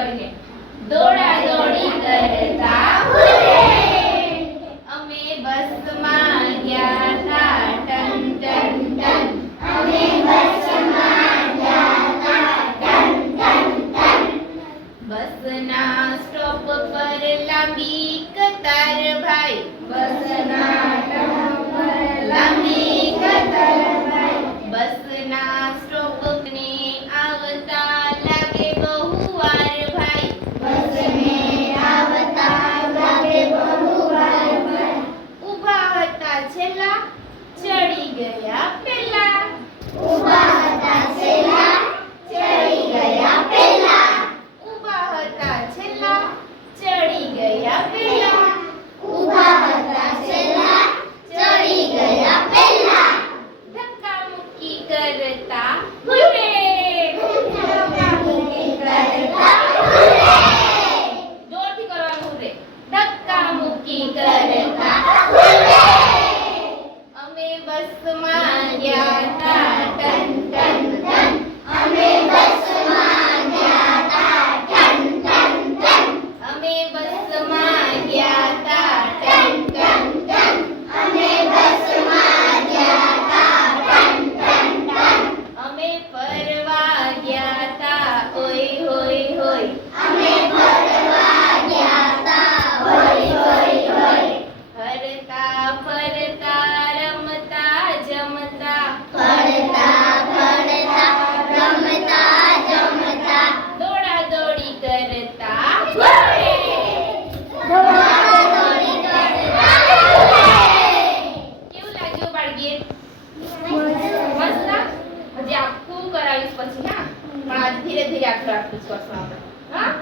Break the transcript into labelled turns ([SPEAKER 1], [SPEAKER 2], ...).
[SPEAKER 1] करके दौड़ा दौड़ी करता हुए। हमें बस मान गया था, टन टन टन। हमें बस मान गया था, टन टन टन। बस ना स्टॉप पर लाबी कतार, भाई। बस ना Ilha Yeah. é a fraca da?